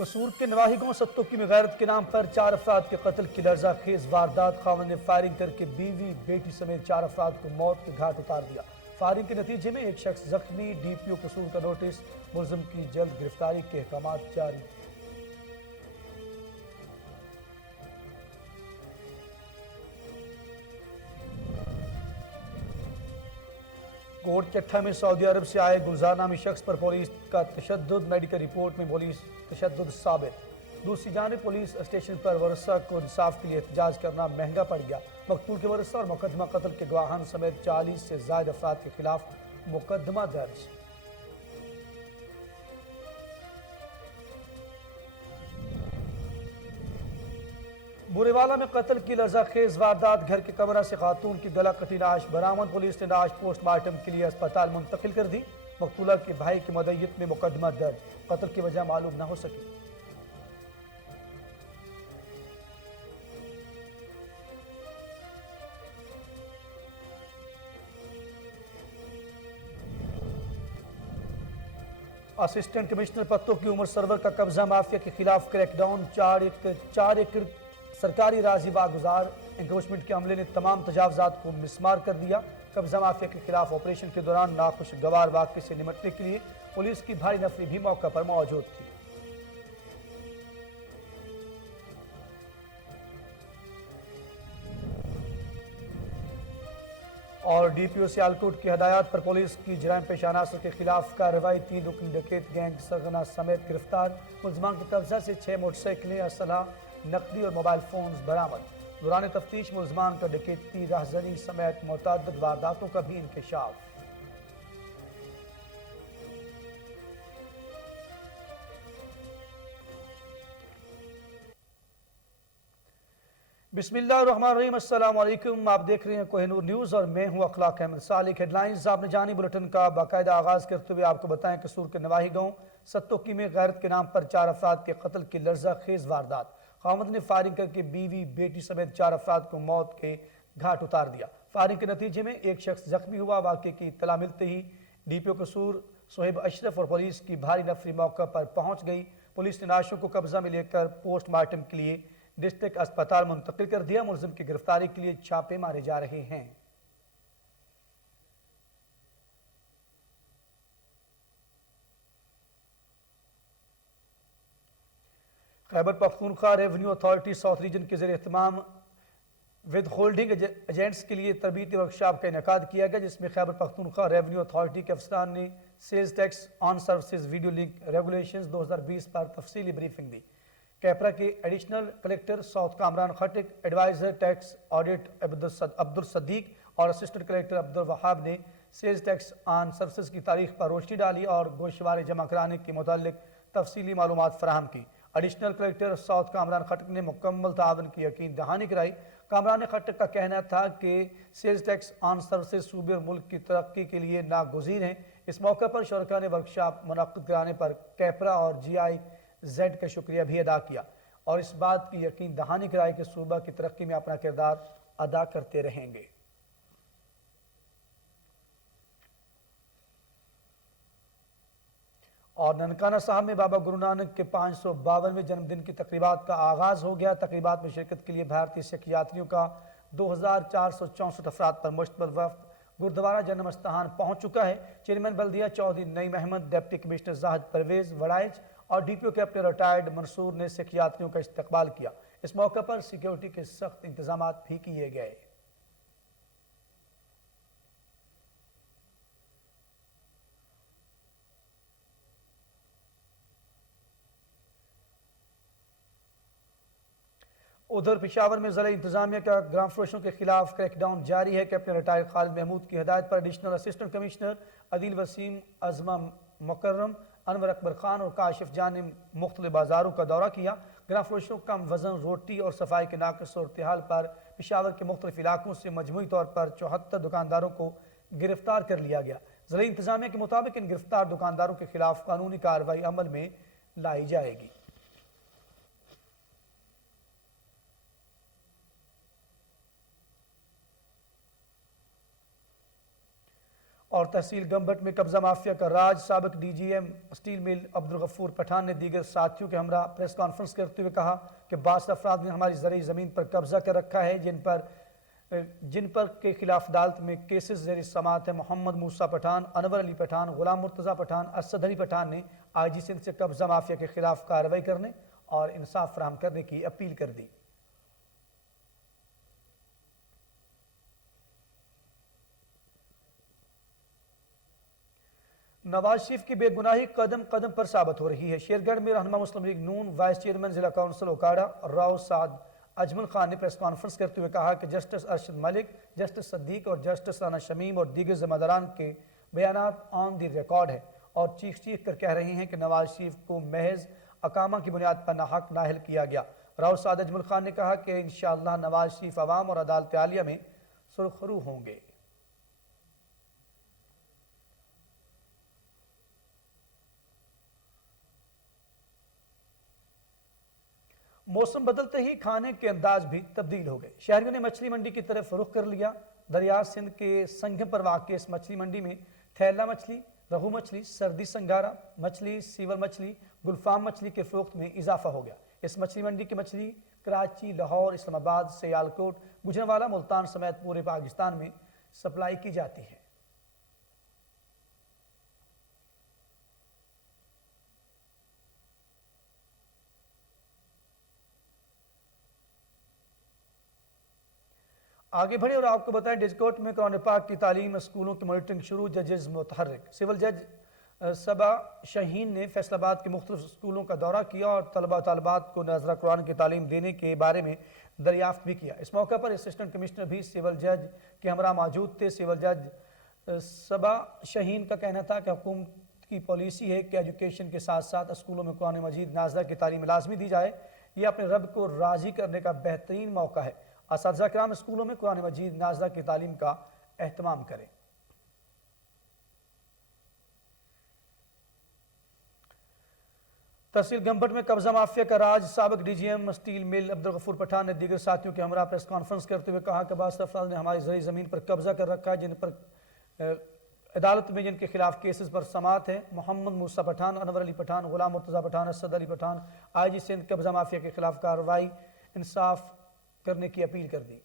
قصور کے نواحیگوں ستوکی میں غیرت کے نام پر 4 افراد کے قتل کی لرزہ خیز واردات، خاوند نے فائرنگ کر کے بیوی بیٹی سمیت 4 افراد کو موت کے گھاٹ اتار دیا۔ فائرنگ کے نتیجے میں ایک شخص زخمی، ڈی پی او قصور کا نوٹس، ملزم کی جلد گرفتاری کے احکامات جاری۔ کوٹ چٹھا میں سعودی عرب سے آئے گلزار نامی شخص پر پولیس کا تشدد، میڈیکل رپورٹ میں پولیس تشدد ثابت۔ دوسری جانب پولیس اسٹیشن پر ورثاء کو انصاف کے لیے احتجاج کرنا مہنگا پڑ گیا۔ مقتول کے ورثاء اور مقدمہ قتل کے گواہان سمیت 40 سے زائد افراد کے خلاف مقدمہ درج۔ بورے والا میں قتل کی لرزہ خیز واردات، گھر کے کمرہ سے خاتون کی گلا کٹی لاش برآمد، پولیس نے لاش پوسٹ مارٹم کے لیے اسپتال منتقل کر دی۔ مقتولہ کے بھائی کی مدعیت میں مقدمہ درج، قتل کی وجہ معلوم نہ ہو سکی۔ اسسٹنٹ کمشنر پتوں کی عمر سرور کا قبضہ مافیا کے خلاف کریک ڈاؤن، 4 ایکڑ سرکاری راضی واگزار، انکروچمنٹ کے عملے نے تمام تجاوزات کو مسمار کر دیا۔ قبضہ مافیا کے خلاف آپریشن کے دوران ناخوشگوار واقعے سے نمٹنے کے لیے پولیس کی بھاری نفری بھی موقع پر موجود تھی۔ اور ڈی پی او سیالکوٹ کی ہدایات پر پولیس کی جرائم پیشہ عناصر کے خلاف کارروائی، 3 رکنی ڈکیت گینگ سرغنہ سمیت گرفتار، ملزمان کے قبضہ سے 6 موٹر سائیکلیں، اسلحہ، نقدی اور موبائل فونز برآمد۔ دوران تفتیش ملزمان کا ڈکیتی، راہزنی سمیت متعدد وارداتوں کا بھی انکشاف۔ بسم اللہ الرحمن الرحیم، السلام علیکم، آپ دیکھ رہے ہیں کوہ نور نیوز اور میں ہوں اخلاق احمد سالک۔ ہیڈ لائنز آپ نے جانی، بلٹن کا باقاعدہ آغاز کرتے ہوئے آپ کو بتائیں قصور کے نواحی گاؤں ستوکی میں غیرت کے نام پر 4 افراد کے قتل کی لرزہ خیز واردات، خاوند نے فائرنگ کر کے بیوی بیٹی سمیت 4 افراد کو موت کے گھاٹ اتار دیا۔ فائرنگ کے نتیجے میں ایک شخص زخمی ہوا۔ واقعے کی اطلاع ملتے ہی ڈی پی او قصور صہیب اشرف اور پولیس کی بھاری نفری موقع پر پہنچ گئی۔ پولیس نے لاشوں کو قبضہ میں لے کر پوسٹ مارٹم کے لیے ڈسٹرکٹ اسپتال منتقل کر دیا۔ ملزم کی گرفتاری کے لیے چھاپے مارے جا رہے ہیں۔ Khyber Pakhtunkhwa revenue authority south region کے زیر اہتمام ود ہولڈنگ ایجنٹس کے لیے تربیتی ورکشاپ کا انعقاد کیا گیا، جس میں خیبر پختونخوا ریونیو اتھارٹی کے افسران نے sales tax on services video link regulations 2020 پر تفصیلی بریفنگ دی۔ کیپرا کے additional collector south Kamran Khattak, adviser tax audit Abdul Siddiq اور اسسٹنٹ کلیکٹر عبدالوہاب نے سیلز ٹیکس آن سروسز کی تاریخ پر روشنی ڈالی اور گوشوارے جمع کرانے کے متعلق تفصیلی معلومات فراہم کی۔ Additional collector south Kamran Khattak نے مکمل تعاون کی یقین دہانی کرائی۔ کامران خٹک کا کہنا تھا کہ سیلز ٹیکس آن سروسز صوبے اور ملک کی ترقی کے لیے ناگزیر ہیں۔ اس موقع پر شرکاء نے ورکشاپ منعقد کرانے پر کیپرا اور جی آئی زیڈ کا شکریہ بھی ادا کیا اور اس بات کی یقین دہانی کرائی کہ صوبہ کی ترقی میں اپنا کردار ادا کرتے رہیں گے۔ اور ننکانہ صاحب میں بابا گرو نانک کے 552ویں جنم دن کی تقریبات کا آغاز ہو گیا۔ تقریبات میں شرکت کے لیے بھارتی سکھ یاتریوں کا 2464 افراد پر مشتمل وفد گردوارہ جنم استہان پہنچ چکا ہے۔ چیئرمین بلدیہ چودھری نعیم احمد، ڈپٹی کمشنر زاہد پرویز وڑائچ اور ڈی پی او کیپٹن ریٹائرڈ منصور نے سکھ یاتریوں کا استقبال کیا۔ اس موقع پر سیکیورٹی کے سخت انتظامات بھی کیے گئے۔ ادھر پشاور میں ضلع انتظامیہ کا گرام فروشوں کے خلاف کریک ڈاؤن جاری ہے۔ کیپٹن ریٹائرڈ خالد محمود کی ہدایت پر ایڈیشنل اسسٹنٹ کمشنر عدیل وسیم، عظمہ مکرم، انور اکبر خان اور کاشف جان نے مختلف بازاروں کا دورہ کیا۔ گرام فروشوں کم وزن روٹی اور صفائی کے ناقص صورتحال پر پشاور کے مختلف علاقوں سے مجموعی طور پر 74 دکانداروں کو گرفتار کر لیا گیا۔ ضلع انتظامیہ کے مطابق ان گرفتار دکانداروں کے خلاف قانونی کارروائی عمل میں لائی جائے گی۔ اور تحصیل گمبھٹ میں قبضہ مافیا کا راج، سابق ڈی جی ایم اسٹیل مل عبدالغفور پٹھان نے دیگر ساتھیوں کے ہمراہ پریس کانفرنس کرتے ہوئے کہا کہ بعض افراد نے ہماری زرعی زمین پر قبضہ کر رکھا ہے جن پر کے خلاف عدالت میں کیسز زیر سماعت ہیں۔ محمد موسیٰ پٹھان، انور علی پٹھان، غلام مرتضیٰ پٹھان، اسد علی پٹھان نے آئی جی سندھ سے قبضہ مافیا کے خلاف کارروائی کرنے اور انصاف فراہم کرنے کی اپیل کر دی۔ نواز شریف کی بے گناہی قدم قدم پر ثابت ہو رہی ہے۔ شیرگڑھ میں رہنما مسلم لیگ نون وائس چیئرمین ضلع کونسل اوکاڑا راؤ سعد اجمل خان نے پریس کانفرنس کرتے ہوئے کہا کہ جسٹس ارشد ملک، جسٹس صدیق اور جسٹس رانا شمیم اور دیگر ذمہ داران کے بیانات آن دی ریکارڈ ہے اور چیخ کر کہہ رہے ہیں کہ نواز شریف کو محض اقامہ کی بنیاد پر ناحق نااہل کیا گیا۔ راؤ سعد اجمل خان نے کہا کہ انشاءاللہ نواز شریف عوام اور عدالت عالیہ میں سرخرو ہوں گے۔ موسم بدلتے ہی کھانے کے انداز بھی تبدیل ہو گئے۔ شہریوں نے مچھلی منڈی کی طرف رخ کر لیا۔ دریا سندھ کے سنگم پر واقع اس مچھلی منڈی میں تھیلا مچھلی، رہو مچھلی، سردی سنگارا مچھلی، سیور مچھلی، گلفام مچھلی کے فروخت میں اضافہ ہو گیا۔ اس مچھلی منڈی کی مچھلی کراچی، لاہور، اسلام آباد، سیالکوٹ، گوجرانوالہ، ملتان سمیت پورے پاکستان میں سپلائی کی جاتی ہے۔ آگے بڑھے اور آپ کو بتائیں ڈسکوٹ میں قرآن پاک کی تعلیم اسکولوں کی مانیٹرنگ شروع، ججز متحرک۔ سول جج صبا شاہین نے فیصل آباد کے مختلف اسکولوں کا دورہ کیا اور طلبہ و طالبات کو ناظرہ قرآن کی تعلیم دینے کے بارے میں دریافت بھی کیا۔ اس موقع پر اسسٹنٹ کمشنر بھی سول جج کے ہمراہ موجود تھے۔ سول جج صبا شاہین کا کہنا تھا کہ حکومت کی پالیسی ہے کہ ایجوکیشن کے ساتھ ساتھ اسکولوں میں قرآن مجید نازلہ کی تعلیم لازمی دی جائے۔ یہ اپنے رب کو راضی کرنے کا بہترین موقع ہے۔ اساتذہ کرام اسکولوں میں قرآن مجید نازلہ کی تعلیم کا اہتمام کریں۔ تحصیل گمبھٹ میں قبضہ مافیا کا راج، سابق ڈی جی ایم اسٹیل مل عبدالغفور پٹھان نے دیگر ساتھیوں کے ہمراہ پریس کانفرنس کرتے ہوئے کہا کہ بعض افراد نے ہماری زرعی زمین پر قبضہ کر رکھا ہے جن پر عدالت میں جن کے خلاف کیسز پر سماعت ہے۔ محمد موسیٰ پٹھان، انور علی پٹھان، غلام مرتضیٰ پٹھان، اسد علی پٹھان آئی جی سندھ قبضہ مافیا کے خلاف کارروائی انصاف کرنے کی اپیل کر دی۔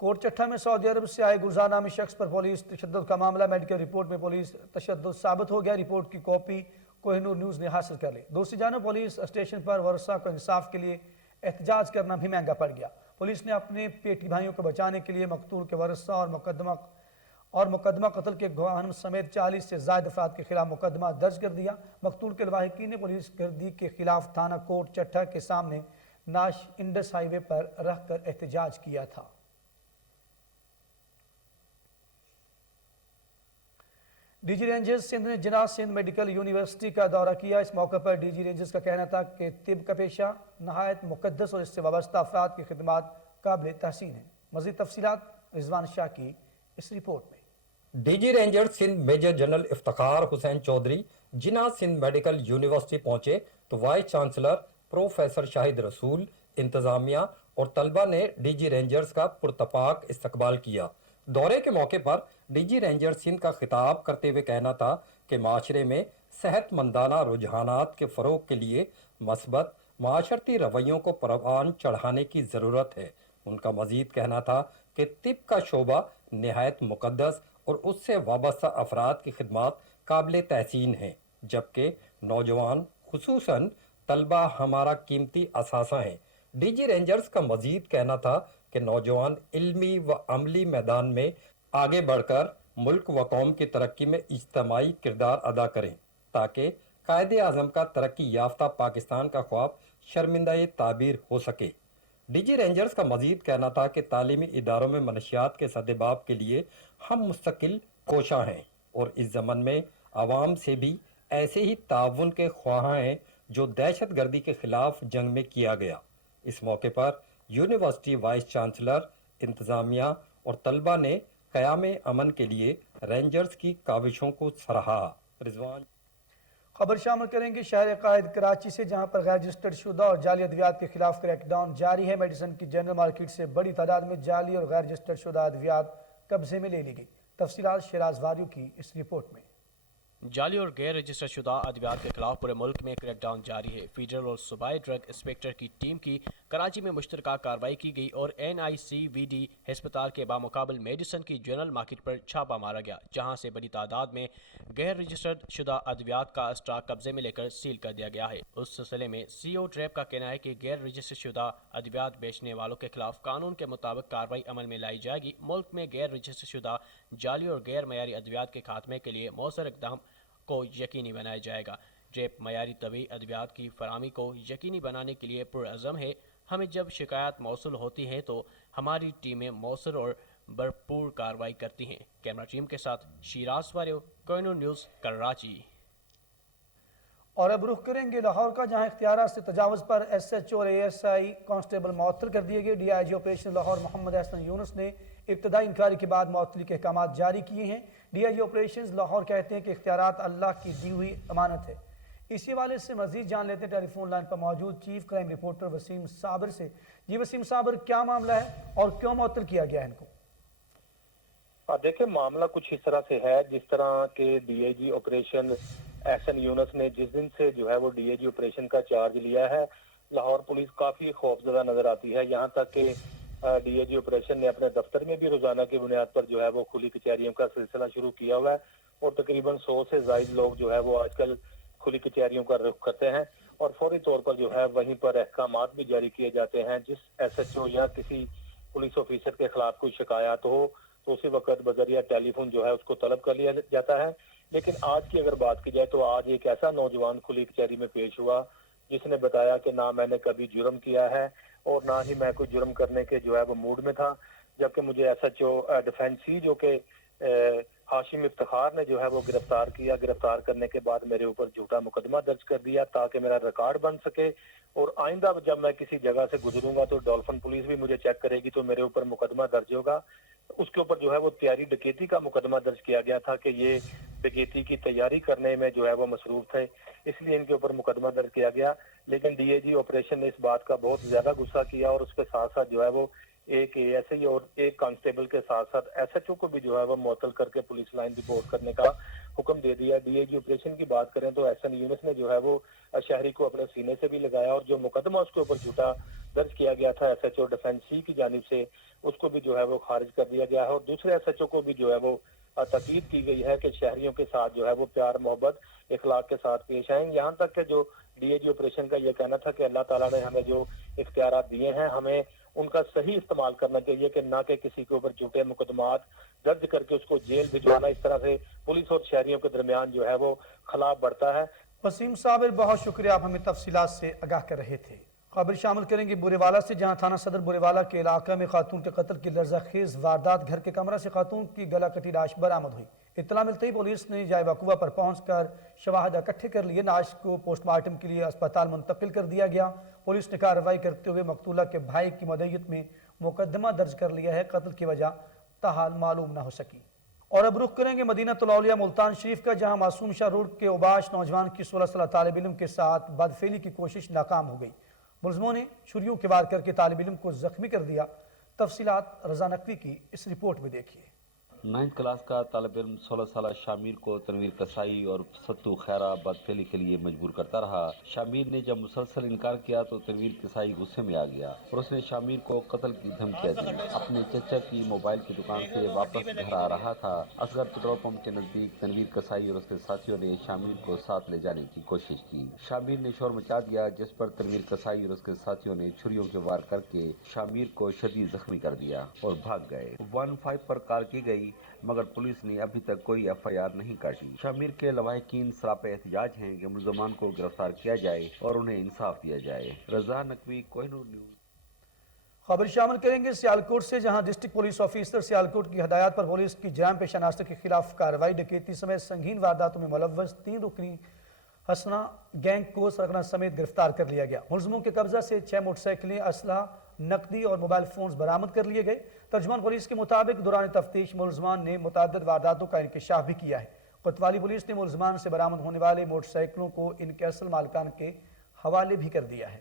کوٹ چٹھا میں سعودی عرب سے آئے گلزار نامی شخص پر پولیس تشدد کا معاملہ، میڈیکل رپورٹ میں پولیس تشدد ثابت ہو گیا۔ رپورٹ کی کاپی کوہ نور نیوز نے حاصل کر لی۔ دوسری جانب پولیس اسٹیشن پر ورثاء کو انصاف کے لیے احتجاج کرنا بھی مہنگا پڑ گیا۔ پولیس نے اپنے پیٹی بھائیوں کو بچانے کے لیے مقتول کے ورثاء اور مقدمہ قتل کے گواہان سمیت 40 سے زائد افراد کے خلاف مقدمہ درج کر دیا۔ مقتول کے لواحقین نے پولیس گردی کے خلاف تھانہ کوٹ چٹھا کے سامنے ناش انڈس ہائی وے پر رہ کر احتجاج کیا تھا۔ ڈی جی رینجرز سندھ نے جناح سندھ میڈیکل یونیورسٹی کا دورہ کیا۔ اس موقع پر ڈی جی رینجرز کا کہنا تھا کہ طب کا پیشہ نہایت مقدس اور اس سے وابستہ افراد کی خدمات قابل تحسین ہیں۔ مزید تفصیلات رضوان شاہ کی اس رپورٹ میں۔ D G ranger Sindh major general Iftikhar Hussain Chaudhry Jinnah Sindh medical university پہنچے تو وائس چانسلر پروفیسر شاہد رسول، انتظامیہ اور طلبہ نے ڈی جی رینجرز کا پرتپاک استقبال کیا۔ دورے کے موقع پر ڈی جی رینجر سندھ کا خطاب کرتے ہوئے کہنا تھا کہ معاشرے میں صحت مندانہ رجحانات کے فروغ کے لیے مثبت معاشرتی رویوں کو پروان چڑھانے کی ضرورت ہے۔ ان کا مزید کہنا تھا کہ طب کا شعبہ نہایت مقدس اور اس سے وابستہ افراد کی خدمات قابل تحسین ہیں، جبکہ نوجوان خصوصاً طلبہ ہمارا قیمتی اثاثہ ہیں۔ ڈی جی رینجرز کا مزید کہنا تھا کہ نوجوان علمی و عملی میدان میں آگے بڑھ کر ملک و قوم کی ترقی میں اجتماعی کردار ادا کریں تاکہ قائد اعظم کا ترقی یافتہ پاکستان کا خواب شرمندہ تعبیر ہو سکے۔ ڈی جی رینجرز کا مزید کہنا تھا کہ تعلیمی اداروں میں منشیات کے سدباب کے لیے ہم مستقل کوشاں ہیں اور اس ضمن میں عوام سے بھی ایسے ہی تعاون کے خواہاں ہیں جو دہشت گردی کے خلاف جنگ میں کیا گیا۔ اس موقع پر یونیورسٹی وائس چانسلر، انتظامیہ اور طلبہ نے قیام امن کے لیے رینجرز کی کاوشوں کو سراہا۔ رضوان خبر شامل کریں گے شہر قائد کراچی سے، جہاں پر غیر رجسٹرڈ شدہ اور جعلی ادویات کے خلاف کریک ڈاؤن جاری ہے۔ میڈیسن کی جنرل مارکیٹ سے بڑی تعداد میں جعلی اور غیر رجسٹرڈ شدہ ادویات قبضے میں لے لی گئی۔ تفصیلات شیراز واریو کی اس رپورٹ میں۔ جعلی اور غیر رجسٹر شدہ ادویات کے خلاف پورے ملک میں کریک ڈاؤن جاری ہے۔ فیڈرل اور صوبائی ڈرگ انسپیکٹر کی ٹیم کی کراچی میں مشترکہ کارروائی کی گئی اور NICVD ہسپتال کے بامقابل میڈیسن کی جنرل مارکیٹ پر چھاپہ مارا گیا، جہاں سے بڑی تعداد میں غیر رجسٹرڈ شدہ ادویات کا اسٹاک قبضے میں لے کر سیل کر دیا گیا ہے۔ اس سلسلے میں CO ٹریپ کا کہنا ہے کہ غیر رجسٹر شدہ ادویات بیچنے والوں کے خلاف قانون کے مطابق کارروائی عمل میں لائی جائے گی۔ ملک میں غیر رجسٹر شدہ جعلی اور غیر معیاری ادویات کے خاتمے کے لیے مؤثر اقدام کو یقینی بنایا جائے گا۔ ڈریپ معیاری طبی ادویات کی فراہمی کو یقینی بنانے کے لیے پرعزم ہے۔ ہمیں جب شکایات موصول ہوتی ہیں تو ہماری ٹیمیں مؤثر اور بھرپور کارروائی کرتی ہیں۔ کیمرہ ٹیم کے ساتھ شیراز واریو، کوہنور نیوز، کراچی۔ اور اب رخ کریں گے لاہور کا، جہاں اختیارات سے تجاوز پر SHO اور ASI کانسٹیبل معطل کر دیے گئے۔ DIG آپریشن لاہور محمد احسن یونس نے ابتدائی انکوائری کے بعد معطلی کے احکامات جاری کیے ہیں۔ DIG آپریشنز لاہور کہتے ہیں کہ اختیارات اللہ کی دی ہوئی امانت ہے۔ اسی حوالے سے مزید جان لیتے ہیں ٹیلی فون لائن پر موجود چیف کرائم رپورٹر وسیم صابر سے۔ جی وسیم صابر، کیا معاملہ ہے اور کیوں معطل کیا گیا ہے ان کو؟ دیکھیں، معاملہ کچھ اس طرح سے ہے جس طرح کہ DIG آپریشن احسن یونس نے جس دن سے جو ہے وہ DIG آپریشن کا چارج لیا ہے، لاہور پولیس کافی خوفزدہ نظر آتی ہے، یہاں تک کہ DIG آپریشن نے اپنے دفتر میں بھی روزانہ کی بنیاد پر جو ہے وہ کھلی کچہریوں کا سلسلہ شروع کیا ہوا ہے، اور تقریباً 100 سے زائد لوگ جو ہے وہ آج کل کھلی کچہریوں کا رخ کرتے ہیں، اور فوری طور پر جو ہے وہیں پر احکامات بھی جاری کیے جاتے ہیں۔ جس SHO یا کسی پولیس آفیسر کے خلاف کوئی شکایات ہو تو اسی وقت بذریعہ ٹیلی فون جو ہے اس کو طلب کر لیا جاتا ہے۔ لیکن آج کی اگر بات کی جائے تو آج ایک ایسا نوجوان کھلی کچہری میں پیش ہوا جس نے بتایا کہ نہ میں نے کبھی جرم کیا ہے اور نہ ہی میں کوئی جرم کرنے کے جو ہے وہ موڈ میں تھا، جبکہ مجھے SHO ڈیفینس سی جو کہ ہاشم افتخار نے جو ہے وہ گرفتار کیا۔ گرفتار کرنے کے بعد میرے اوپر جھوٹا مقدمہ درج کر دیا تاکہ میرا ریکارڈ بن سکے، اور آئندہ جب میں کسی جگہ سے گزروں گا تو ڈولفن پولیس بھی مجھے چیک کرے گی تو میرے اوپر مقدمہ درج ہوگا۔ اس کے اوپر جو ہے وہ تیاری ڈکیتی کا مقدمہ درج کیا گیا تھا کہ یہ ڈکیتی کی تیاری کرنے میں جو ہے وہ مصروف تھے، اس لیے ان کے اوپر مقدمہ درج کیا گیا۔ لیکن DIG آپریشن نے اس بات کا بہت زیادہ غصہ کیا اور اس کے ساتھ ساتھ جو ہے وہ ایک ASI اور ایک کانسٹیبل کے ساتھ ساتھ SHO کو بھی جو ہے وہ معطل کر کے پولیس لائن رپورٹ کرنے کا حکم دے دیا۔ DIG آپریشن کی بات کریں تو احسن یونس نے جو ہے وہ شہری کو اپنے سینے سے بھی لگایا، اور جو مقدمہ اس کے اوپر جھوٹا درج کیا گیا تھا SHO ڈیفینس سی کی جانب سے، اس کو بھی جو ہے وہ خارج کر دیا گیا ہے، اور دوسرے SHO کو بھی جو ہے وہ تاکید کی گئی ہے کہ شہریوں کے ساتھ جو ہے وہ پیار محبت اخلاق کے ساتھ پیش آئیں۔ یہاں تک کہ جو DIG آپریشن کا یہ کہنا تھا کہ اللہ تعالیٰ نے ہمیں جو اختیارات دیے ہیں ہمیں ان کا صحیح استعمال کرنا چاہیے، کہ نہ کہ کسی کے اوپر جھوٹے مقدمات درج کر کے اس کو جیل بھجوانا۔ اس طرح سے پولیس اور شہریوں کے درمیان جو ہے وہ خلا بڑھتا ہے۔ وسیم صابر، بہت شکریہ، آپ ہمیں تفصیلات سے آگاہ کر رہے تھے۔ خبر شامل کریں گے بورے والا سے، جہاں تھانہ صدر بورے والا کے علاقہ میں خاتون کے قتل کی لرزہ خیز واردات، گھر کے کمرہ سے خاتون کی گلا کٹی لاش برآمد ہوئی۔ اطلاع ملتے ہی پولیس نے جائے وقوع پر پہنچ کر شواہد اکٹھے کر لیے۔ لاش کو پوسٹ مارٹم کے لیے اسپتال منتقل کر دیا گیا۔ پولیس نے کارروائی کرتے ہوئے مقتولہ کے بھائی کی مدعیت میں مقدمہ درج کر لیا ہے۔ قتل کی وجہ تاحال معلوم نہ ہو سکی۔ اور اب رخ کریں گے مدینہ الاولیاء ملتان شریف کا، جہاں معصوم شاہ روڈ کے اوباش نوجوان کی 16 سالہ طالب علم کے ساتھ بدفعلی کی کوشش ناکام ہو گئی۔ ملزموں نے چھریوں کے وار کر کے طالب علم کو زخمی کر دیا۔ تفصیلات رضا نقوی کی اس رپورٹ میں دیکھیے۔ 9th کلاس کا طالب علم 16 سالہ شامیر کو تنویر کسائی اور ستو خیرہ بدفعلی کے لیے مجبور کرتا رہا۔ شامیر نے جب مسلسل انکار کیا تو تنویر کسائی غصے میں آ گیا اور اس نے شامیر کو قتل کی دھمکیاں دی۔ اپنے چچا کی موبائل کی دکان سے واپس گھر آ رہا تھا۔ اصغر پیٹرول پمپ کے نزدیک تنویر کسائی اور اس کے ساتھیوں نے شامیر کو ساتھ لے جانے کی کوشش کی۔ شامیر نے شور مچا دیا، جس پر تنویر کسائی اور اس کے ساتھیوں نے چھریوں کے وار کر کے شامیر کو شدید زخمی کر دیا اور بھاگ گئے۔ 15 پر کال کی گئی مگر پولیس نے ابھی تک کوئی FIR نہیں کاٹی۔ شامیر کے لواحقین سراپے احتجاج ہیں کہ ملزمان کو گرفتار کیا جائے اور انہیں انصاف دیا جائے۔ رضا نقوی، کوہنور نیوز۔ خبر شامل کریں گے سیالکوٹ سے، جہاں ڈسٹرکٹ پولیس آفیسر سیالکوٹ کی ہدایات پر پولیس کی جرائم پیشہ عناصر کے خلاف کارروائی، ڈکیتی سمیت سنگین وارداتوں میں ملوث 3 رکنی ہسنا گینگ کو سرغنہ سمیت گرفتار کر لیا گیا۔ ملزموں کے قبضہ سے 6 موٹر سائیکلیں، اسلحہ، نقدی اور موبائل فونز برآمد کر لیے گئے۔ ترجمان پولیس کے مطابق دوران تفتیش ملزمان نے متعدد وارداتوں کا انکشاف بھی کیا ہے۔ کوتوالی پولیس نے ملزمان سے برآمد ہونے والے موٹر سائیکلوں کو ان کے اصل مالکان کے حوالے بھی کر دیا ہے۔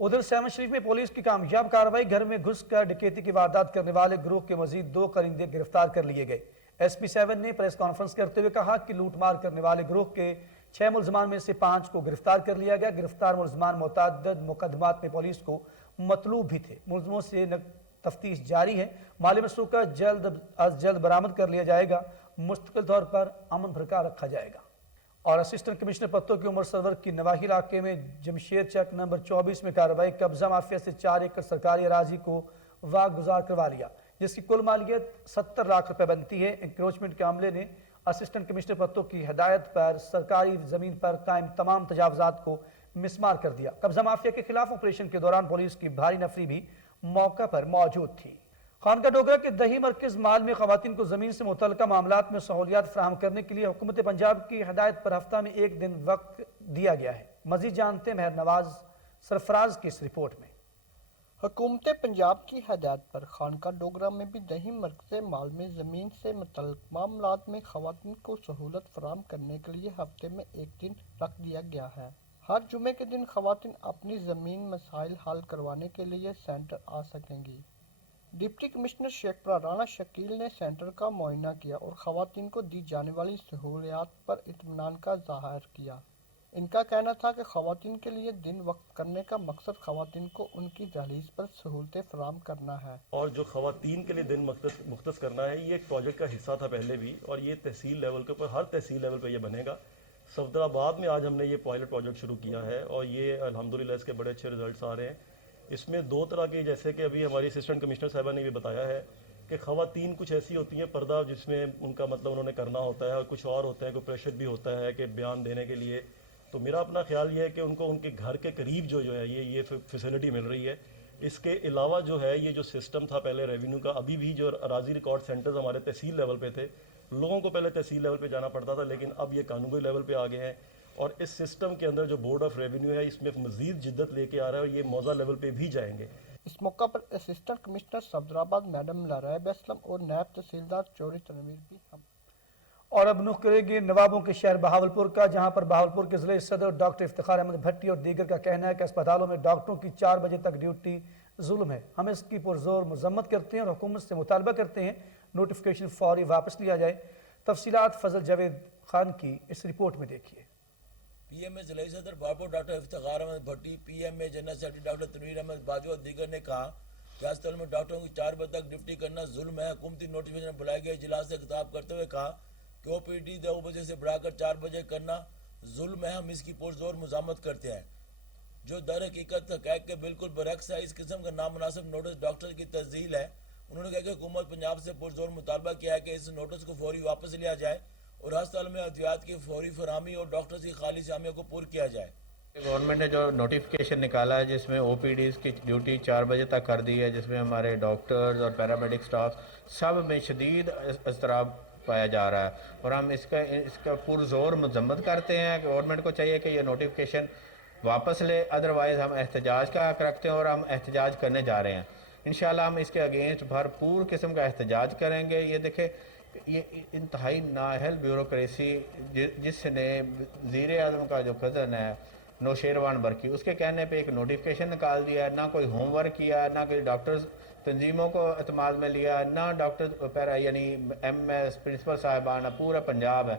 ادھر سیون شریف میں پولیس کی کامیاب کارروائی، گھر میں گھس کر ڈکیتی کی واردات کرنے والے گروہ کے مزید 2 کرندے گرفتار کر لیے گئے۔ ایس پی 7 نے پریس کانفرنس کرتے ہوئے کہا کہ لوٹ مار کرنے والے گروہ کے 6 ملزمان میں سے 5 کو گرفتار کر لیا گیا۔ گرفتار ملزمان متعدد مقدمات میں پولیس کو مطلوب بھی تھے۔ ملزموں سے تفتیش جاری ہے۔ مالی مسروقہ جلد از جلد برآمد کر لیا جائے گا۔ مستقل طور پر امن برقرار رکھا جائے گا۔ اور اسسٹنٹ کمشنر پتوں کی عمر سرور کی نواحی علاقے میں جمشید چک نمبر 24 میں کارروائی، قبضہ مافیا سے 4 ایکڑ سرکاری اراضی کو واگزار کروا لیا، جس کی کل مالیت 70 لاکھ روپے بنتی ہے۔ انکروچمنٹ کے عملے نے اسسٹنٹ کمشنر پتوں کی ہدایت پر سرکاری زمین پر قائم تمام تجاوزات کو مسمار کر دیا۔ قبضہ مافیا کے خلاف آپریشن کے دوران پولیس کی بھاری نفری بھی موقع پر موجود تھی۔ خانقاہ ڈوگرہ کے دہی مرکز مال میں خواتین کو زمین سے متعلقہ معاملات میں سہولیات فراہم کرنے کے لیے حکومت پنجاب کی ہدایت پر ہفتہ میں 1 دن وقت دیا گیا ہے۔ مزید جانتے ہیں مہر نواز سرفراز کی اس رپورٹ میں۔ حکومت پنجاب کی ہدایت پر خانقاہ ڈوگرہ میں بھی دہی مرکز مال میں زمین سے متعلق معاملات میں خواتین کو سہولت فراہم کرنے کے لیے ہفتے میں 1 دن رکھ دیا گیا ہے۔ ہر جمعے کے دن خواتین اپنی زمین مسائل حل کروانے کے لیے سینٹر آ سکیں گی۔ ڈپٹی کمشنر شیخپورہ رانا شکیل نے سینٹر کا معائنہ کیا اور خواتین کو دی جانے والی سہولیات پر اطمینان کا ظاہر کیا۔ ان کا کہنا تھا کہ خواتین کے لیے دن وقت کرنے کا مقصد خواتین کو ان کی دہلیز پر سہولتیں فراہم کرنا ہے۔ اور جو خواتین کے لیے دن مختص کرنا ہے، یہ ایک پروجیکٹ کا حصہ تھا پہلے بھی، اور یہ تحصیل لیول کے اوپر، ہر تحصیل لیول پہ یہ بنے گا۔ صفدر آباد میں آج ہم نے یہ پائلٹ پروجیکٹ شروع کیا ہے اور یہ الحمدللہ اس کے بڑے اچھے ریزلٹس آ رہے ہیں۔ اس میں 2 طرح کے، جیسے کہ ابھی ہماری اسسٹنٹ کمشنر صاحبہ نے بھی بتایا ہے کہ خواتین کچھ ایسی ہوتی ہیں پردہ جس میں ان کا مطلب انہوں نے کرنا ہوتا ہے، اور کچھ اور ہوتے ہیں، کوئی پریشر بھی ہوتا ہے کہ بیان دینے کے لیے۔ تو میرا اپنا خیال یہ ہے کہ ان کو ان کے گھر کے قریب جو ہے یہ فیسلٹی مل رہی ہے۔ اس کے علاوہ جو ہے یہ جو سسٹم تھا پہلے ریونیو کا، ابھی بھی جو اراضی ریکارڈ سینٹرز ہمارے تحصیل لیول پہ تھے، لوگوں کو پہلے تحصیل لیول پہ جانا پڑتا تھا، لیکن اب یہ قانونی لیول پہ آ گئے ہیں، اور اس سسٹم کے اندر جو بورڈ آف ریونیو ہے اس میں مزید جدت لے کے آ رہا ہے، اور یہ موضوع لیول پہ بھی جائیں گے۔ اس موقع پر اسسٹنٹ کمشنر صفدر آباد میڈم لرائب اسلم اور نائب تحصیلدار چوری تنویر بھی ہم۔ اور اب رخ کریں گے نوابوں کے شہر بہاولپور کا، جہاں پر بہاولپور کے ضلع صدر ڈاکٹر افتخار احمد بھٹی اور دیگر کا کہنا ہے کہ اسپتالوں میں ڈاکٹروں کی 4 بجے تک ڈیوٹی ظلم ہے۔ ہم اس کی پرزور مذمت کرتے ہیں اور حکومت سے مطالبہ کرتے ہیں نوٹیفیکیشن فوری واپس لیا جائے۔ تفصیلات فضل جاوید خان کی اس رپورٹ میں دیکھیے۔ پی ایم اے ضلعی صدر Bahawalpur doctor Iftikhar Ahmad Bhatti, P M A general secretary doctor Tanveer Ahmad Bajwa اور دیگر نے کہا کہ اسپتال میں ڈاکٹروں کی 4 بجے تک ڈیوٹی کرنا ظلم ہے۔ حکومتی نوٹیفیکیشن میں بلائے گئے اجلاس سے خطاب کرتے ہوئے کہا کہ او پی ڈی 2 بجے سے بڑھا کر 4 بجے کرنا ظلم ہے۔ ہم اس کی پرزور مذمت کرتے ہیں، جو در حقیقت حقائق کے بالکل برعکس ہے۔ اس قسم کا نامناسب نوٹس ڈاکٹر کی تذلیل ہے۔ انہوں نے کہا کہ حکومت پنجاب سے پرزور مطالبہ کیا ہے کہ اس نوٹس کو فوری واپس لیا جائے اور ہسپتال میں ادویات کی فوری فراہمی اور ڈاکٹرز کی خالی سامیوں کو پور کیا جائے۔ گورنمنٹ نے جو نوٹیفیکیشن نکالا ہے جس میں او پی ڈیز کی ڈیوٹی 4 بجے تک کر دی ہے، جس میں ہمارے ڈاکٹرز اور پیرامیڈک سٹاف سب میں شدید اضطراب پایا جا رہا ہے، اور ہم اس کا پرزور مذمت کرتے ہیں۔ گورنمنٹ کو چاہیے کہ یہ نوٹیفیکیشن واپس لے، ادروائز ہم احتجاج کا حق رکھتے ہیں اور ہم احتجاج کرنے جا رہے ہیں۔ انشاءاللہ ہم اس کے اگینسٹ بھرپور قسم کا احتجاج کریں گے۔ یہ دیکھیں، یہ انتہائی نااہل بیوروکریسی جس نے وزیر اعظم کا جو کزن ہے نوشیروان برقی، اس کے کہنے پہ ایک نوٹیفیکیشن نکال دیا ہے، نہ کوئی ہوم ورک کیا، نہ کوئی ڈاکٹرز تنظیموں کو اعتماد میں لیا، نہ ڈاکٹر یعنی ایم ایس پرنسپل صاحبان، پورا پنجاب ہے،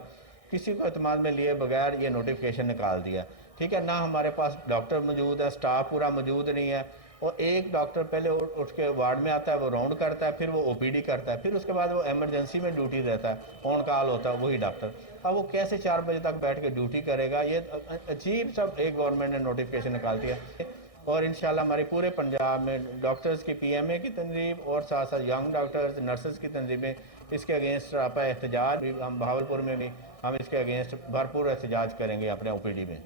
کسی کو اعتماد میں لیے بغیر یہ نوٹیفیکیشن نکال دیا۔ ٹھیک ہے، نہ ہمارے پاس ڈاکٹر موجود ہے، سٹاف پورا موجود نہیں ہے، اور ایک ڈاکٹر پہلے اٹھ کے وارڈ میں آتا ہے، وہ راؤنڈ کرتا ہے، پھر وہ او پی ڈی کرتا ہے، پھر اس کے بعد وہ ایمرجنسی میں ڈیوٹی دیتا ہے، آن کال ہوتا ہے وہی ڈاکٹر۔ اب وہ کیسے 4 بجے تک بیٹھ کے ڈیوٹی کرے گا؟ یہ عجیب سب ایک گورنمنٹ نے نوٹیفیکیشن نکالتی ہے۔ اور انشاءاللہ ہمارے پورے پنجاب میں ڈاکٹرز کی پی ایم اے کی تنظیم اور ساتھ ساتھ ینگ ڈاکٹرز، نرسز کی تنظیمیں اس کے اگینسٹ راپا احتجاج بھی، ہم بہاولپور میں بھی ہم اس کے اگینسٹ بھرپور احتجاج کریں گے اپنے او پی ڈی میں۔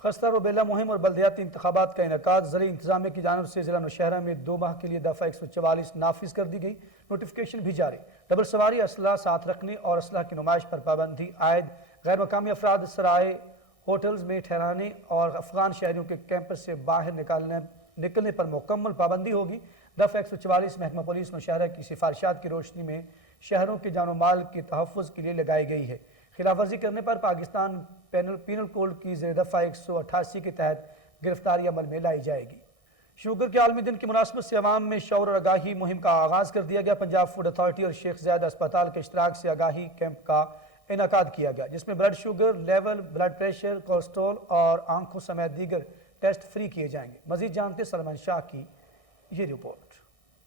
خستہ روبیلا مہم اور بلدیاتی انتخابات کا انعقاد، ضلعی انتظامیہ کی جانب سے ضلع نوشہرہ میں 2 ماہ کے لیے دفعہ 144 نافذ کر دی گئی، نوٹیفیکیشن بھی جاری۔ ڈبل سواری، اسلحہ ساتھ رکھنے اور اسلحہ کی نمائش پر پابندی عائد، غیر مقامی افراد سرائے ہوٹلز میں ٹھہرانے اور افغان شہریوں کے کیمپس سے باہر نکلنے پر مکمل پابندی ہوگی۔ دفعہ 144 محکمہ پولیس نوشہرہ کی سفارشات کی روشنی میں شہروں کے جان و مال کے تحفظ کے لیے لگائی گئی ہے۔ خلاف ورزی کرنے پر پاکستان پینل کوڈ کی زیر دفعہ 188 کے تحت گرفتاری عمل میں لائی جائے گی۔ شوگر کے عالمی دن کی مناسبت سے عوام میں شعور اور آگاہی مہم کا آغاز کر دیا گیا۔ پنجاب فوڈ اتھارٹی اور شیخ زاید اسپتال کے اشتراک سے آگاہی کیمپ کا انعقاد کیا گیا، جس میں blood sugar level, blood pressure, cholesterol اور آنکھوں سمیت دیگر ٹیسٹ فری کیے جائیں گے۔ مزید جانتے سلمان شاہ کی یہ رپورٹ۔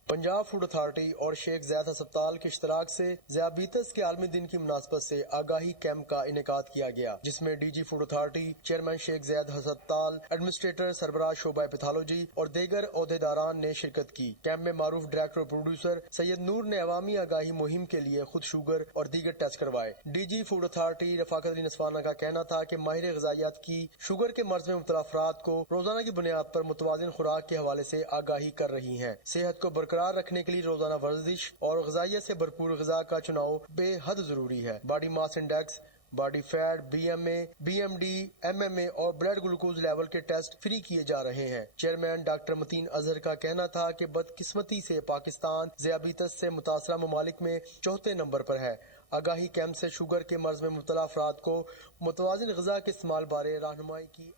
پنجاب فوڈ اتھارٹی اور شیخ زاید ہسپتال کے اشتراک سے ذیابیطس کے عالمی دن کی مناسبت سے آگاہی کیمپ کا انعقاد کیا گیا، جس میں D G food authority, chairman Sheikh Zayed ہسپتال، ایڈمنسٹریٹر سربراہ شعبہ پیتھالوجی اور دیگر عہدیداران نے شرکت کی۔ کیمپ میں معروف ڈائریکٹر اور پروڈیوسر سید نور نے عوامی آگاہی مہم کے لیے خود شوگر اور دیگر ٹیسٹ کروائے۔ ڈی جی فوڈ اتھارٹی رفاقت علی نسوانہ کا کہنا تھا کہ ماہر غذائیت کی شوگر کے مرض میں مبتلا افراد کو روزانہ کی بنیاد پر متوازن خوراک کے حوالے سے آگاہی کر رہی ہیں۔ صحت کو برقرار رکھنے کے لیے روزانہ ورزش اور غذائیت سے بھرپور غذا کا چناؤ بے حد ضروری ہے۔ Body mass index, body fat, B M A, B M D, M M A اور بلڈ گلوکوز لیول کے ٹیسٹ فری کیے جا رہے ہیں۔ چیئرمین ڈاکٹر متین اظہر کا کہنا تھا کہ بدقسمتی سے پاکستان ذیابیطس سے متاثرہ ممالک میں چوتھے نمبر پر ہے۔ آگاہی کیمپ سے شوگر کے مرض میں مبتلا افراد کو متوازن غذا کے استعمال بارے رہنمائی کی۔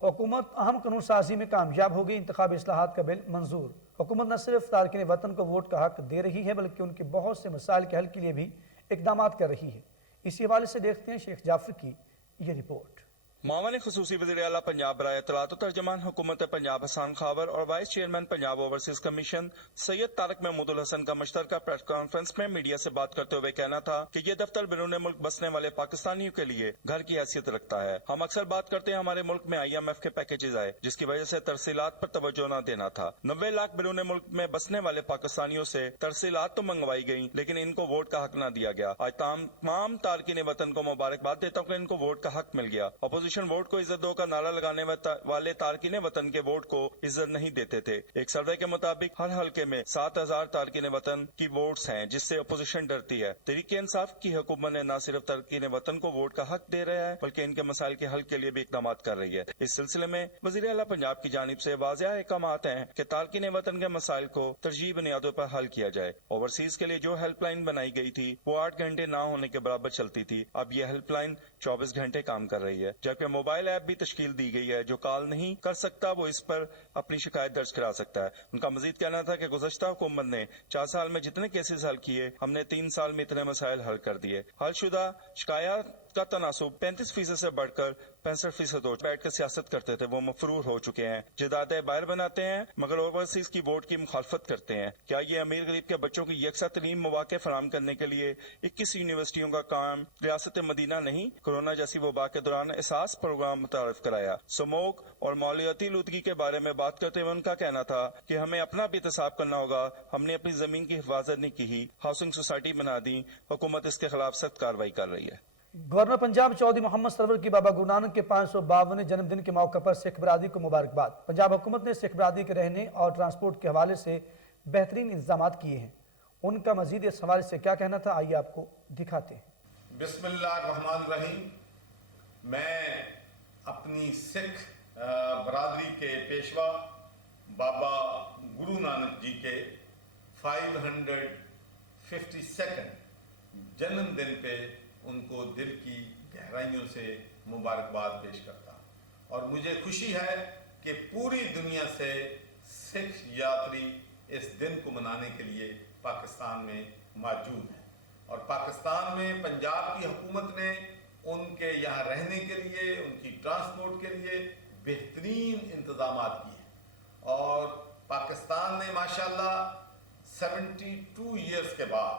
حکومت اہم قانون سازی میں کامیاب ہو گئی، انتخابی اصلاحات کا بل منظور۔ حکومت نہ صرف تارکین وطن کو ووٹ کا حق دے رہی ہے بلکہ ان کے بہت سے مسائل کے حل کے لیے بھی اقدامات کر رہی ہے۔ اسی حوالے سے دیکھتے ہیں شیخ جعفر کی یہ رپورٹ۔ معاون خصوصی وزیر اعلیٰ پنجاب برائے اطلاعات و ترجمان حکومت پنجاب حسان خاور اور vice chairman Punjab overseas commission Syed Tariq Mahmood Al Hassan کا مشترکہ پریس کانفرنس میں میڈیا سے بات کرتے ہوئے کہنا تھا کہ یہ دفتر بیرون ملک بسنے والے پاکستانیوں کے لیے گھر کی حیثیت رکھتا ہے۔ ہم اکثر بات کرتے ہیں ہمارے ملک میں IMF کے پیکیجز آئے جس کی وجہ سے ترسیلات پر توجہ نہ دینا تھا۔ 90 لاکھ بیرون ملک میں بسنے والے پاکستانیوں سے ترسیلات تو منگوائی گئیں لیکن ان کو ووٹ کا حق نہ دیا گیا۔ آج تمام تارکین وطن کو مبارکباد دیتا ہوں کہ ان کو ووٹ کا حق مل گیا۔ اپوزیشن ووٹ کو عزت دو کا نعرہ لگانے والے تارکین وطن کے ووٹ کو عزت نہیں دیتے تھے۔ ایک سروے کے مطابق ہر حلقے میں 7000 تارکین وطن کی ووٹس ہیں جس سے اپوزیشن ڈرتی ہے۔ تحریک انصاف کی حکومت نے نہ صرف تارکین وطن کو ووٹ کا حق دے رہا ہے بلکہ ان کے مسائل کے حل کے لیے بھی اقدامات کر رہی ہے۔ اس سلسلے میں وزیر اعلیٰ پنجاب کی جانب سے واضح احکامات ہیں کہ تارکین وطن کے مسائل کو ترجیحی بنیادوں پر حل کیا جائے۔ اوورسیز کے لیے جو ہیلپ لائن بنائی گئی تھی وہ 8 گھنٹے نہ ہونے کے برابر چلتی تھی، اب یہ ہیلپ لائن 24 گھنٹے کام کر رہی ہے، جبکہ موبائل ایپ بھی تشکیل دی گئی ہے۔ جو کال نہیں کر سکتا وہ اس پر اپنی شکایت درج کرا سکتا ہے۔ ان کا مزید کہنا تھا کہ گزشتہ حکومت نے 4 سال میں جتنے کیسز حل کیے ہم نے 3 سال میں اتنے مسائل حل کر دیے۔ حل شدہ شکایات کا تناسب 35% سے بڑھ کر 65% ہو بیٹھ کر سیاست کرتے تھے وہ مفرور ہو چکے ہیں۔ جائیدادیں باہر بناتے ہیں مگر اوورسیز کی ووٹ کی مخالفت کرتے ہیں۔ کیا یہ امیر غریب کے بچوں کی یکساں تعلیم مواقع فراہم کرنے کے لیے 21 یونیورسٹیوں کا کام ریاست مدینہ نہیں؟ کورونا جیسی وبا کے دوران احساس پروگرام متعارف کرایا۔ سموگ اور مالیاتی لودگی کے بارے میں بات کرتے ہوئے ان کا کہنا تھا کہ ہمیں اپنا بھی احتساب کرنا ہوگا۔ ہم نے اپنی زمین کی حفاظت نہیں کی، ہاؤسنگ سوسائٹی بنا دی، حکومت اس کے خلاف سخت کارروائی کر رہی ہے۔ گورنر پنجاب چودھری محمد سرور کی بابا گرو نانک کے 552ویں جنم دن کے موقع پر سکھ برادری کو مبارکباد۔ پنجاب حکومت نے سکھ برادری کے رہنے اور ٹرانسپورٹ کے حوالے سے بہترین انتظامات کیے ہیں۔ ان کا مزید اس حوالے سے کیا کہنا تھا آئیے آپ کو دکھاتے ہیں۔ بسم اللہ الرحمن الرحیم۔ میں اپنی سکھ برادری کے پیشوا بابا گرو نانک جی کے 552 جنم دن پہ ان کو دل کی گہرائیوں سے مبارکباد پیش کرتا ہوں، اور مجھے خوشی ہے کہ پوری دنیا سے سکھ یاتری اس دن کو منانے کے لیے پاکستان میں موجود ہیں، اور پاکستان میں پنجاب کی حکومت نے ان کے یہاں رہنے کے لیے، ان کی ٹرانسپورٹ کے لیے بہترین انتظامات کیے، اور پاکستان نے ماشاءاللہ 72 ایئرز کے بعد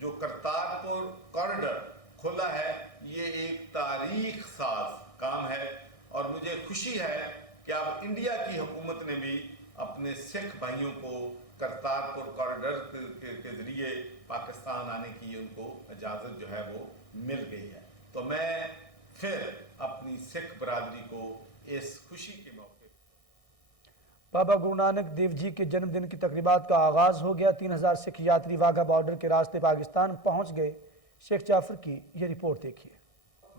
جو کرتارپور کوریڈور کھلا ہے، یہ ایک تاریخ ساز کام ہے، اور مجھے خوشی ہے کہ اب انڈیا کی حکومت نے بھی اپنے سکھ بھائیوں کو کرتارپور کوریڈور کے ذریعے پاکستان آنے کی ان کو اجازت جو ہے وہ مل گئی ہے۔ تو میں پھر اپنی سکھ برادری کو اس خوشی کے موقع بابا گرو نانک دیو جی کے جنم دن کی تقریبات کا آغاز ہو گیا۔ 3000 سکھ یاتری واگھا بارڈر کے راستے پاکستان پہنچ گئے۔ شیخ جعفر کی یہ رپورٹ دیکھیے۔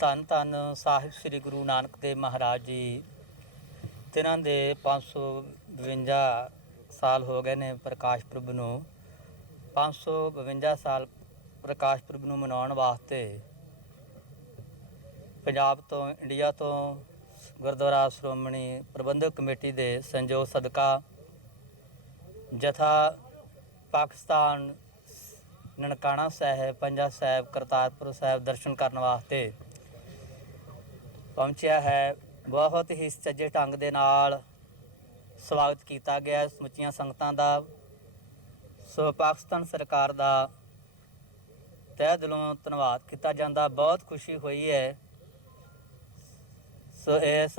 ਧੰਨ ਧੰਨ ਸਾਹਿਬ ਸ੍ਰੀ ਗੁਰੂ ਨਾਨਕ ਦੇਵ ਮਹਾਰਾਜ ਜੀ ਤਿਨਾਂ ਦੇ 552 ਸਾਲ ਹੋ ਗਏ ਨੇ ਪ੍ਰਕਾਸ਼ ਪੁਰਬ ਨੂੰ। 552 ਸਾਲ ਪ੍ਰਕਾਸ਼ ਪੁਰਬ ਨੂੰ ਮਨਾਉਣ ਵਾਸਤੇ ਪੰਜਾਬ ਤੋਂ, ਇੰਡੀਆ ਤੋਂ ਗੁਰਦੁਆਰਾ ਸ਼੍ਰੋਮਣੀ ਪ੍ਰਬੰਧਕ ਕਮੇਟੀ ਦੇ ਸੰਯੋਗ ਸਦਕਾ ਜਥਾ ਪਾਕਿਸਤਾਨ ਨਨਕਾਣਾ ਸਾਹਿਬ, ਪੰਜਾ ਸਾਹਿਬ, ਕਰਤਾਰਪੁਰ ਸਾਹਿਬ ਦਰਸ਼ਨ ਕਰਨ ਵਾਸਤੇ ਪਹੁੰਚਿਆ ਹੈ। ਬਹੁਤ ਹੀ ਸੱਜੇ ਢੰਗ ਦੇ ਨਾਲ ਸਵਾਗਤ ਕੀਤਾ ਗਿਆ ਸਮੁੱਚੀਆਂ ਸੰਗਤਾਂ ਦਾ। ਸੋ ਪਾਕਿਸਤਾਨ ਸਰਕਾਰ ਦਾ ਤਹਿ ਦਿਲੋਂ ਧੰਨਵਾਦ ਕੀਤਾ ਜਾਂਦਾ। ਬਹੁਤ ਖੁਸ਼ੀ ਹੋਈ ਹੈ। ਸੋ ਇਸ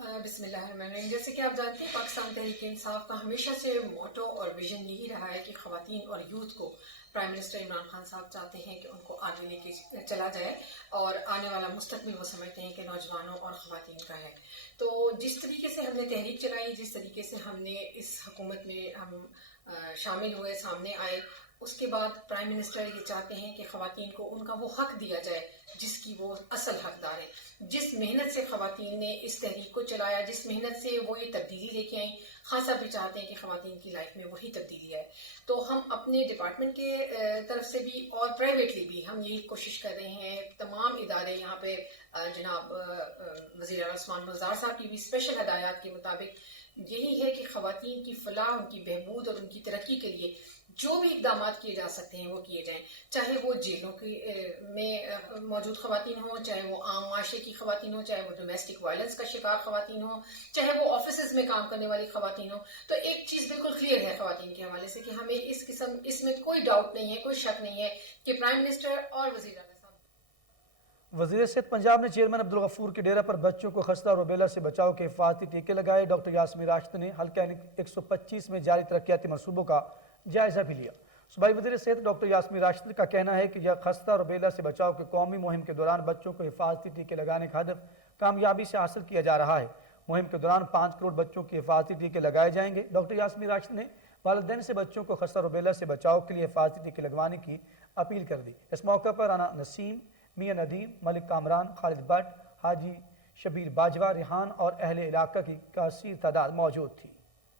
بسم اللہ الرحمن الرحیم. جیسے کہ آپ جانتے ہیں پاکستان تحریک انصاف کا ہمیشہ سے موٹو اور ویژن یہی رہا ہے کہ خواتین اور یوتھ کو پرائم منسٹر عمران خان صاحب چاہتے ہیں کہ ان کو آگے لے کے چلا جائے اور آنے والا مستقبل وہ سمجھتے ہیں کہ نوجوانوں اور خواتین کا ہے. تو جس طریقے سے ہم نے تحریک چلائی، جس طریقے سے ہم نے اس حکومت میں ہم شامل ہوئے، سامنے آئے، اس کے بعد پرائم منسٹر یہ چاہتے ہیں کہ خواتین کو ان کا وہ حق دیا جائے جس کی وہ اصل حقدار ہے. جس محنت سے خواتین نے اس تحریک کو چلایا، جس محنت سے وہ یہ تبدیلی لے کے آئیں، خان صاحب بھی چاہتے ہیں کہ خواتین کی لائف میں وہی تبدیلی آئے. تو ہم اپنے ڈپارٹمنٹ کے طرف سے بھی اور پرائیویٹلی بھی ہم یہی کوشش کر رہے ہیں. تمام ادارے یہاں پہ جناب وزیر اعلیٰ عثمان بزدار صاحب کی بھی اسپیشل ہدایات کے مطابق یہی ہے کہ خواتین کی فلاح، ان کی بہبود اور ان کی ترقی کے لیے جو بھی اقدامات کیے جا سکتے ہیں وہ کیے جائیں، چاہے وہ جیلوں میں موجود خواتین ہوں، چاہے وہ عام معاشرے کی خواتین ہوں، چاہے وہ ڈومیسٹک وائلنس کا شکار خواتین ہوں، چاہے وہ آفیسز میں کام کرنے والی خواتین ہوں. تو ایک چیز بالکل کلیئر ہے خواتین کے حوالے سے کہ ہمیں اس میں کوئی ڈاؤٹ نہیں ہے، کوئی شک نہیں ہے کہ پرائم منسٹر اور وزیر اعلیٰ وزیر صحت پنجاب نے چیئرمین عبدالغفور کے ڈیرہ پر بچوں کو خستہ روبیلا سے بچاؤ کے حفاظتی ٹیکے لگائے. ڈاکٹر یاسمین راشد نے حلقہ 125 میں جاری ترقیاتی منصوبوں کا جائزہ بھی لیا. صوبائی وزیر صحت ڈاکٹر یاسمین راشد کا کہنا ہے کہ خستہ روبیلا سے بچاؤ کے قومی مہم کے دوران بچوں کو حفاظتی ٹیکے لگانے کا ہدف کامیابی سے حاصل کیا جا رہا ہے. مہم کے دوران 5 کروڑ بچوں کے حفاظتی ٹیکے لگائے جائیں گے. ڈاکٹر یاسمین راشد نے والدین سے بچوں کو خستہ روبیلا سے بچاؤ کے لیے حفاظتی ٹیکے لگوانے کی اپیل کر دی. اس موقع پر رانا نسیم، میاں ندیم، ملک کامران، خالد بٹ، حاجی شبیر باجوہ، ریحان اور اہل علاقہ کی کثیر تعداد موجود تھی.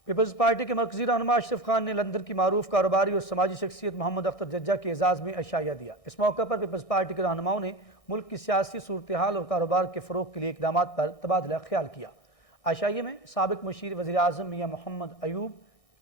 پیپلز پارٹی کے مرکزی رہنما اشرف خان نے لندن کی معروف کاروباری اور سماجی شخصیت محمد اختر ججا کے اعزاز میں عشائیہ دیا. اس موقع پر پیپلز پارٹی کے رہنماؤں نے ملک کی سیاسی صورتحال اور کاروبار کے فروغ کے لیے اقدامات پر تبادلہ خیال کیا. عشائیہ میں سابق مشیر وزیر اعظم Mian Muhammad Ayub,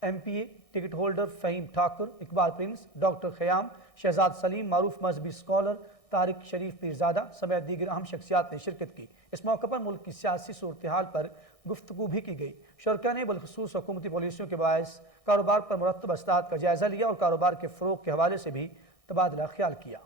M P A ticket holder Faheem Thakur, Iqbal Prince, doctor Khayyam, Shahzad Saleem, معروف مذہبی اسکالر طارق شریف پیرزادہ سمیت دیگر اہم شخصیات نے شرکت کی. اس موقع پر ملک کی سیاسی صورتحال پر گفتگو بھی کی گئی. شرکا نے بالخصوص حکومتی پالیسیوں کے باعث کاروبار پر مرتب اثرات کا جائزہ لیا اور کاروبار کے فروغ کے حوالے سے بھی تبادلہ خیال کیا.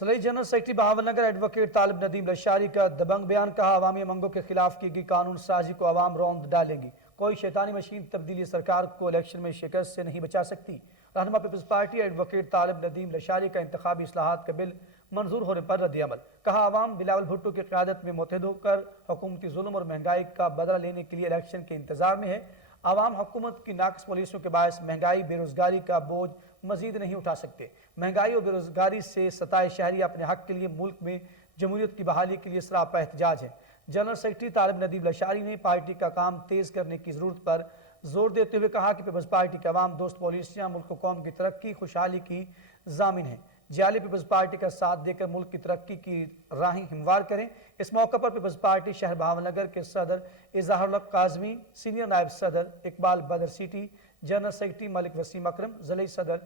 Saleh general secretary Bahawalnagar advocate Talib Nadeem Lashari کا دبنگ بیان. کہا عوامی امنگوں کے خلاف کی گئی قانون سازی کو عوام روند ڈالیں گی. کوئی شیطانی مشین تبدیلی سرکار کو الیکشن میں شکست سے نہیں بچا سکتی. رہنما Peoples party advocate Talib Nadeem Lashari کا انتخابی اصلاحات کا بل منظور ہونے پر رد عمل. کہا عوام بلاول بھٹو کی قیادت میں متحد ہو کر حکومتی ظلم اور مہنگائی کا بدلہ لینے کے لیے الیکشن کے انتظار میں ہے. عوام حکومت کی ناقص پالیسیوں کے باعث مہنگائی، بے روزگاری کا بوجھ مزید نہیں اٹھا سکتے. مہنگائی اور بے روزگاری سے ستائے شہری اپنے حق کے لیے ملک میں جمہوریت کی بحالی کے لیے سراپا احتجاج ہیں. جنرل سیکرٹری طالب ندیم لشاری نے پارٹی کا کام تیز کرنے کی ضرورت پر زور دیتے ہوئے کہا کہ پیپلز پارٹی کے عوام دوست پالیسیاں ملک و قوم کی ترقی، خوشحالی کی ضامن ہیں. جعلی پیپلز پارٹی کا ساتھ دے کر ملک کی ترقی کی راہیں ہموار کریں. اس موقع پر پیپلز پارٹی شہر بہاول نگر کے صدر اظہار الحق کاظمی، سینئر نائب صدر اقبال بدر سیٹی، جنرل سیکرٹری ملک وسیم اکرم، ضلعی صدر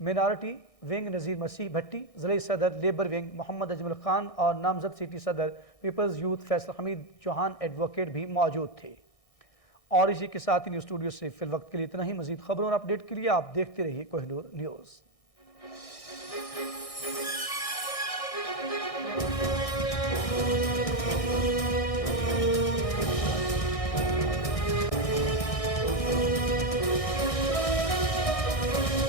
مینارٹی ونگ نذیر مسیح بھٹی، ضلعی صدر لیبر ونگ محمد اجمل خان اور نامزد سٹی صدر پیپلز یوتھ فیصل حمید چوہان ایڈوکیٹ بھی موجود تھے. اور اسی کے ساتھ ہی نیوز اسٹوڈیو سے فی الوقت کے لیے اتنا ہی. مزید خبروں اور اپڈیٹ کے لیے آپ دیکھتے رہیے کوہ نور نیوز.